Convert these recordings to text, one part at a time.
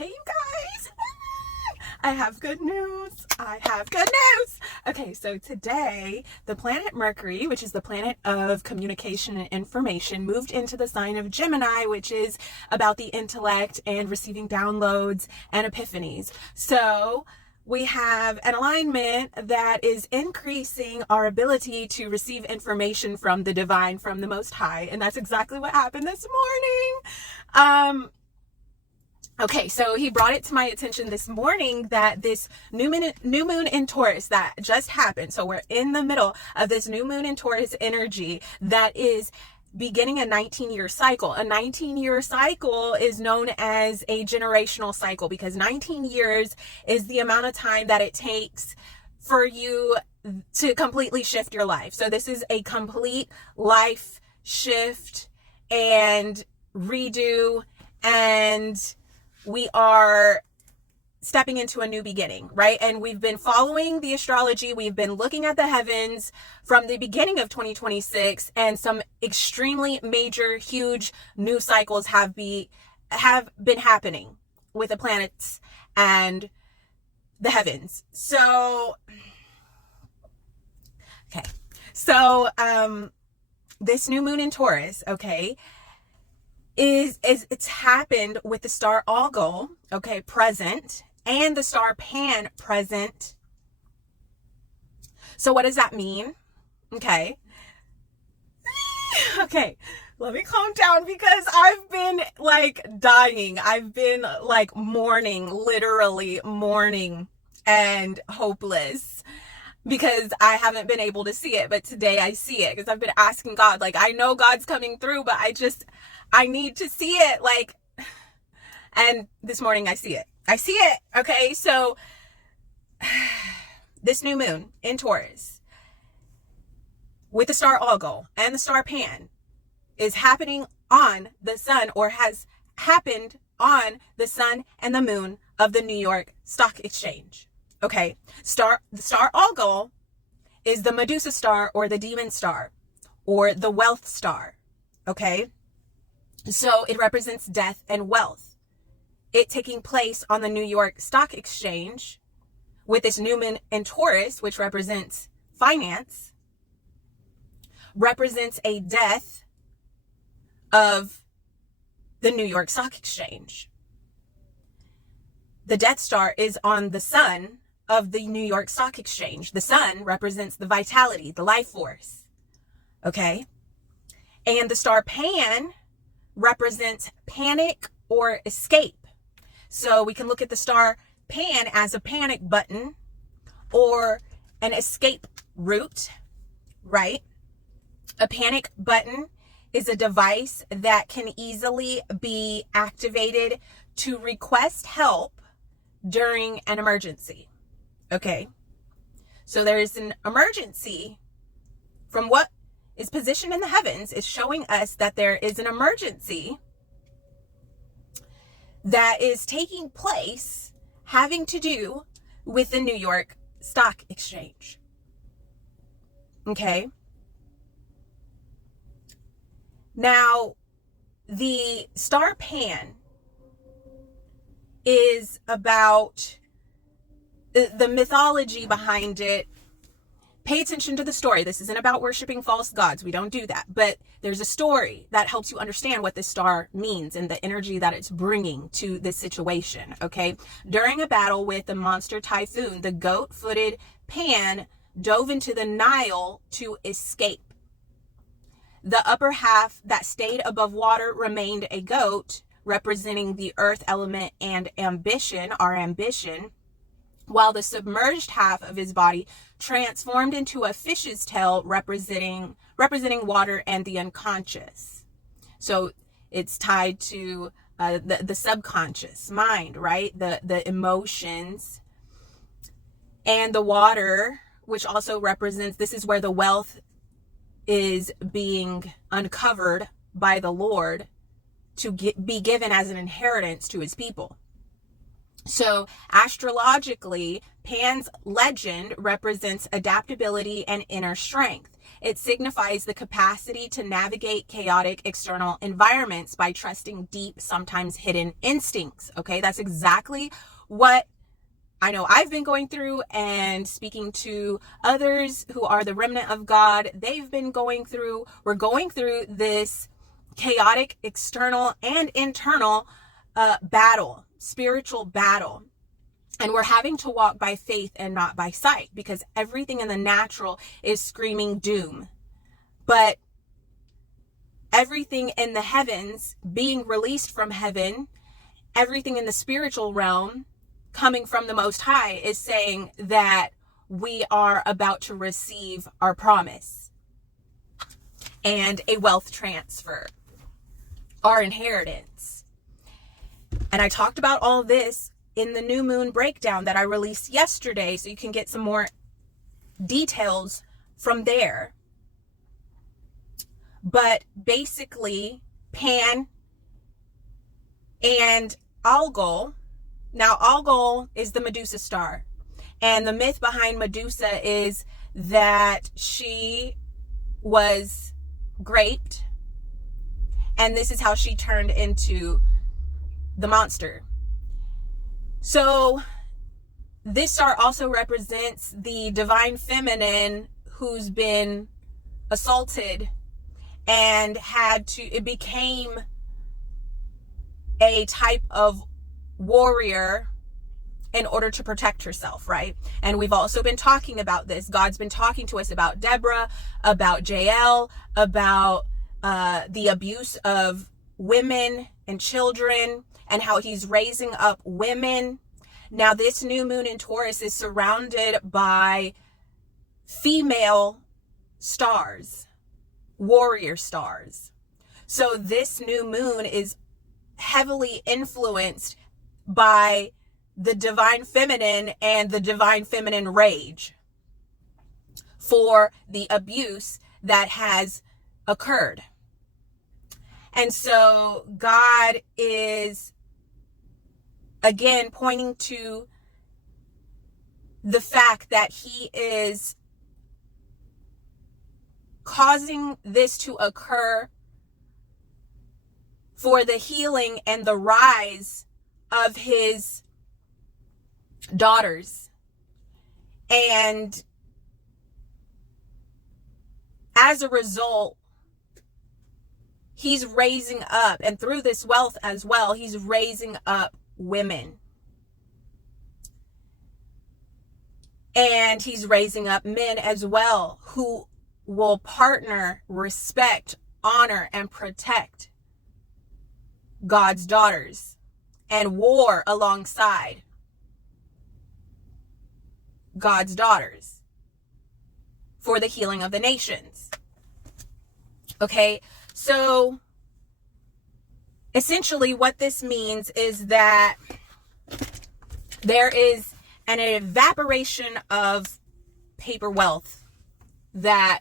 Okay, you guys, I have good news. I have good news. Okay, so today, the planet Mercury, which is the planet of communication and information, moved into the sign of Gemini, which is about the intellect and receiving downloads and epiphanies. So we have an alignment that is increasing our ability to receive information from the divine, from the Most High. And that's exactly what happened this morning. Okay, so he brought it to my attention this morning that this new moon in Taurus that just happened. So we're in the middle of this new moon in Taurus energy that is beginning a 19-year cycle. A 19-year cycle is known as a generational cycle because 19 years is the amount of time that it takes for you to completely shift your life. So this is a complete life shift and redo, and we are stepping into a new beginning, right? And we've been following the astrology. We've been looking at the heavens from the beginning of 2026, and some extremely major, huge new cycles have been happening with the planets and the heavens. So, okay. So, this new moon in Taurus, okay, it's happened with the star Algol, okay, present, and the star Pan present. So what does that mean? Okay. Okay, let me calm down because I've been like dying. I've been like mourning, literally mourning and hopeless because I haven't been able to see it. But today I see it because I've been asking God, like, I know God's coming through, but I need to see it, like, and this morning I see it. Okay, so this new moon in Taurus with the star Algol and the star Pan is happening on the sun, or has happened on the sun and the moon of the New York Stock Exchange. Okay, the star Algol is the Medusa star, or the demon star, or the wealth star. Okay. So it represents death and wealth. It taking place on the New York Stock Exchange with this new moon in Taurus, which represents finance, represents a death of the New York Stock Exchange. The Death Star is on the sun of the New York Stock Exchange. The sun represents the vitality, the life force. Okay? And the star Pan represents panic or escape. So we can look at the star Pan as a panic button or an escape route, right? A panic button is a device that can easily be activated to request help during an emergency. Okay. So there is an emergency from what is positioned in the heavens is showing us that there is an emergency that is taking place having to do with the New York Stock Exchange. Okay. Now, the star Pan is about the mythology behind it. Pay attention to the story. This isn't about worshiping false gods. We don't do that. But there's a story that helps you understand what this star means and the energy that it's bringing to this situation, okay? During a battle with the monster typhoon, the goat-footed Pan dove into the Nile to escape. The upper half that stayed above water remained a goat, representing the earth element and ambition, our ambition, while the submerged half of his body transformed into a fish's tail, representing water and the unconscious. So it's tied to the subconscious mind, right? The emotions, and the water, which also represents, this is where the wealth is being uncovered by the Lord to be given as an inheritance to his people. So astrologically, Pan's legend represents adaptability and inner strength. It signifies the capacity to navigate chaotic external environments by trusting deep, sometimes hidden instincts. Okay, that's exactly what I know I've been going through, and speaking to others who are the remnant of God, they've been going through, we're going through this chaotic external and internal battle, spiritual battle. And we're having to walk by faith and not by sight, because everything in the natural is screaming doom. But everything in the heavens being released from heaven, everything in the spiritual realm coming from the Most High is saying that we are about to receive our promise and a wealth transfer, our inheritance. And I talked about all this in the new moon breakdown that I released yesterday, so you can get some more details from there. But basically, Pan and Algol, now Algol is the Medusa star, and the myth behind Medusa is that she was raped, and this is how she turned into the monster. So this star also represents the divine feminine who's been assaulted and it became a type of warrior in order to protect herself, right? And we've also been talking about this. God's been talking to us about Deborah, about Jael, about the abuse of women and children, and how he's raising up women. Now, this new moon in Taurus is surrounded by female stars, warrior stars. So this new moon is heavily influenced by the divine feminine and the divine feminine rage for the abuse that has occurred. And so God is again pointing to the fact that he is causing this to occur for the healing and the rise of his daughters. And as a result, he's raising up, and through this wealth as well, he's raising up women. And he's raising up men as well who will partner, respect, honor, and protect God's daughters and war alongside God's daughters for the healing of the nations. Okay, so essentially what this means is that there is an evaporation of paper wealth that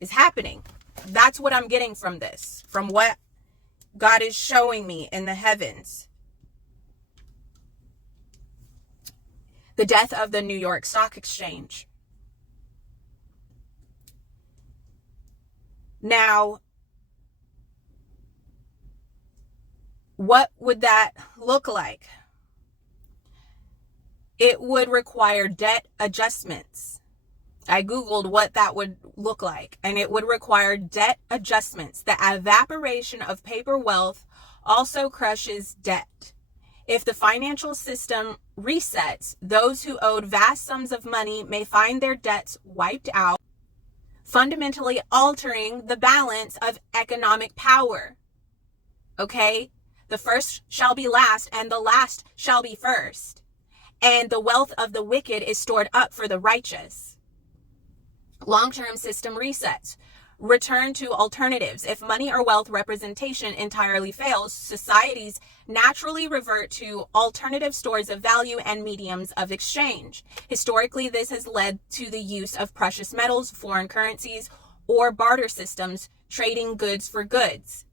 is happening. That's what I'm getting from this, from what God is showing me in the heavens. The death of the New York Stock Exchange. Now, what would that look like? It would require debt adjustments. I Googled what that would look like, and it would require debt adjustments. The evaporation of paper wealth also crushes debt. If the financial system resets, those who owed vast sums of money may find their debts wiped out, fundamentally altering the balance of economic power. Okay? The first shall be last, and the last shall be first. And the wealth of the wicked is stored up for the righteous. Long-term system resets. Return to alternatives. If money or wealth representation entirely fails, societies naturally revert to alternative stores of value and mediums of exchange. Historically, this has led to the use of precious metals, foreign currencies, or barter systems, trading goods for goods.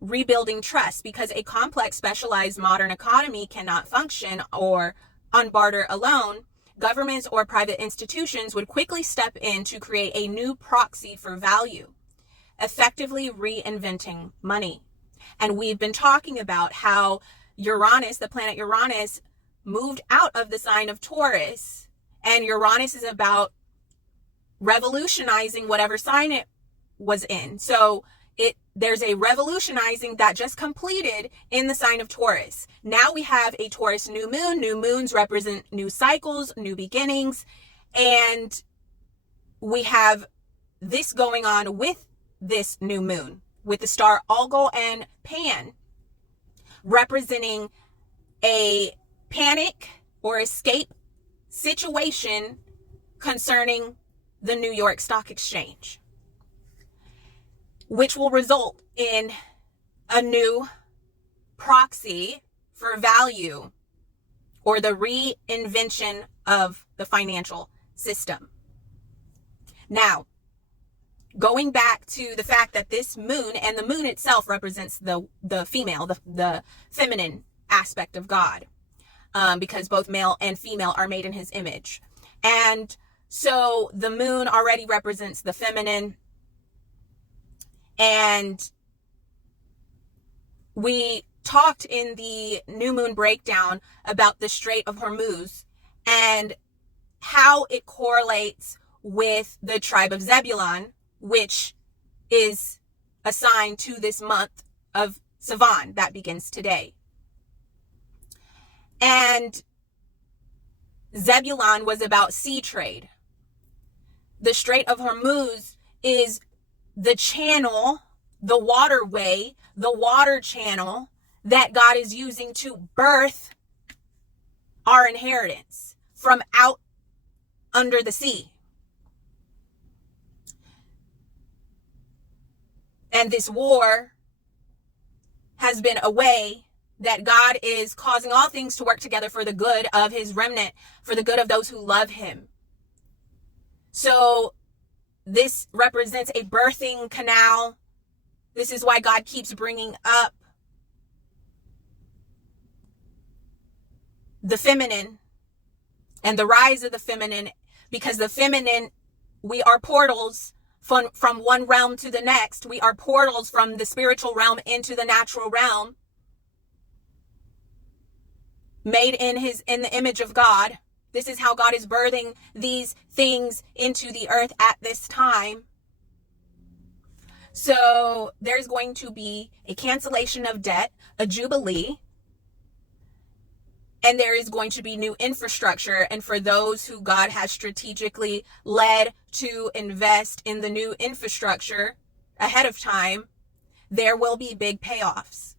rebuilding trust, because a complex, specialized modern economy cannot function or on barter alone. Governments or private institutions would quickly step in to create a new proxy for value, effectively reinventing money. And we've been talking about how Uranus, the planet Uranus, moved out of the sign of Taurus, and Uranus is about revolutionizing whatever sign it was in. So there's a revolutionizing that just completed in the sign of Taurus. Now we have a Taurus new moon. New moons represent new cycles, new beginnings, and we have this going on with this new moon, with the star Algol and Pan representing a panic or escape situation concerning the New York Stock Exchange, which will result in a new proxy for value or the reinvention of the financial system. Now, going back to the fact that this moon, and the moon itself represents the female, the feminine aspect of God, because both male and female are made in his image. And so the moon already represents the feminine. And we talked in the new moon breakdown about the Strait of Hormuz and how it correlates with the tribe of Zebulun, which is assigned to this month of Sivan that begins today. And Zebulun was about sea trade. The Strait of Hormuz is the channel, the waterway, the water channel that God is using to birth our inheritance from out under the sea. And this war has been a way that God is causing all things to work together for the good of his remnant, for the good of those who love him. So this represents a birthing canal. This is why God keeps bringing up the feminine and the rise of the feminine, because the feminine, we are portals from one realm to the next. We are portals from the spiritual realm into the natural realm, made in the image of God. This is how God is birthing these things into the earth at this time. So there's going to be a cancellation of debt, a jubilee, and there is going to be new infrastructure. And for those who God has strategically led to invest in the new infrastructure ahead of time, there will be big payoffs.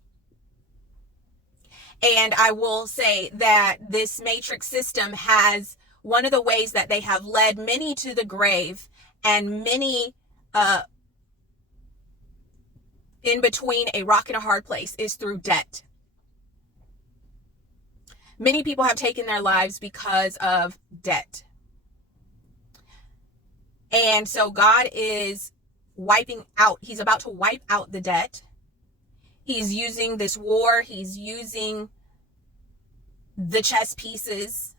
And I will say that this matrix system has, one of the ways that they have led many to the grave and many in between a rock and a hard place is through debt. Many people have taken their lives because of debt. And so God is wiping out, he's about to wipe out the debt. He's using this war, he's using the chess pieces,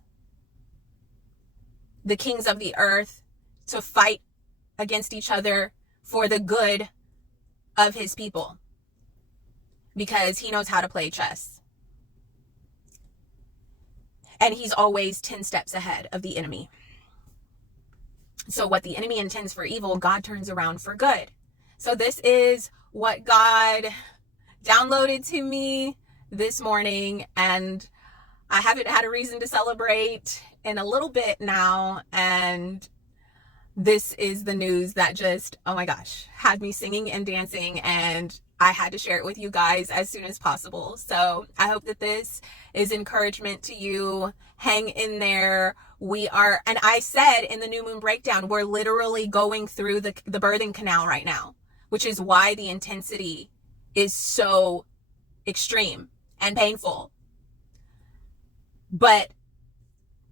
the kings of the earth, to fight against each other for the good of his people, because he knows how to play chess. And he's always 10 steps ahead of the enemy. So what the enemy intends for evil, God turns around for good. So this is what God downloaded to me this morning, and I haven't had a reason to celebrate in a little bit now, and this is the news that just, oh my gosh, had me singing and dancing, and I had to share it with you guys as soon as possible. So I hope that this is encouragement to you. Hang in there. We are, and I said in the new moon breakdown, we're literally going through the birthing canal right now, which is why the intensity is so extreme and painful. But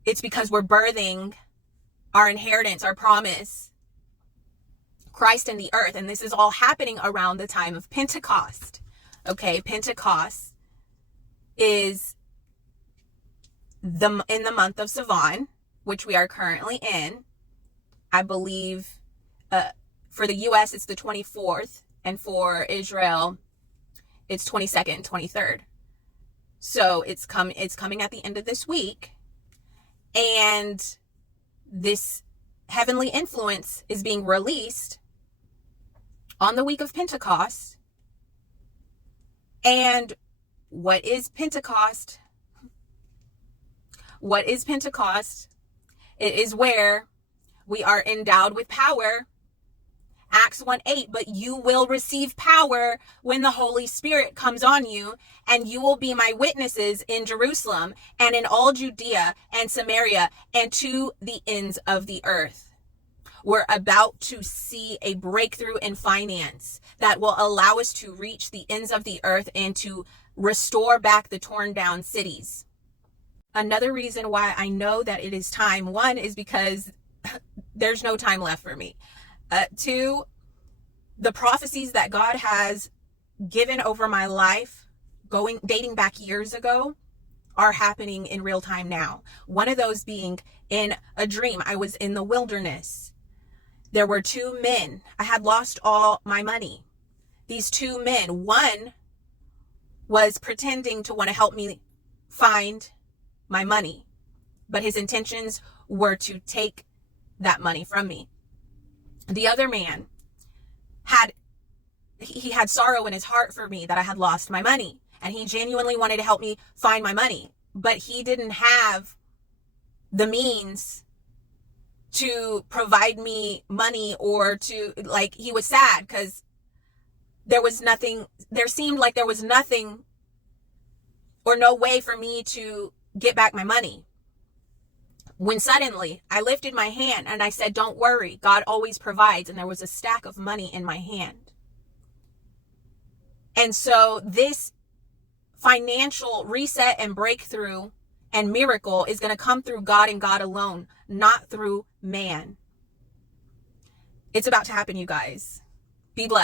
it's because we're birthing our inheritance, our promise, Christ in the earth. And this is all happening around the time of Pentecost. Okay, Pentecost is in the month of Sivan, which we are currently in. I believe for the US it's the 24th, and for Israel it's 22nd and 23rd. So it's coming at the end of this week, and this heavenly influence is being released on the week of Pentecost. And what is Pentecost? What is Pentecost? It is where we are endowed with power. Acts 1:8, but you will receive power when the Holy Spirit comes on you, and you will be my witnesses in Jerusalem and in all Judea and Samaria and to the ends of the earth. We're about to see a breakthrough in finance that will allow us to reach the ends of the earth and to restore back the torn down cities. Another reason why I know that it is time, one, is because there's no time left for me. Two, the prophecies that God has given over my life, dating back years ago, are happening in real time now. One of those being in a dream. I was in the wilderness. There were two men. I had lost all my money. These two men, one was pretending to want to help me find my money, but his intentions were to take that money from me. The other man had sorrow in his heart for me that I had lost my money, and he genuinely wanted to help me find my money, but he didn't have the means to provide me money, or to, like, he was sad because there seemed like there was nothing or no way for me to get back my money. When suddenly I lifted my hand and I said, don't worry, God always provides. And there was a stack of money in my hand. And so this financial reset and breakthrough and miracle is going to come through God and God alone, not through man. It's about to happen, you guys. Be blessed.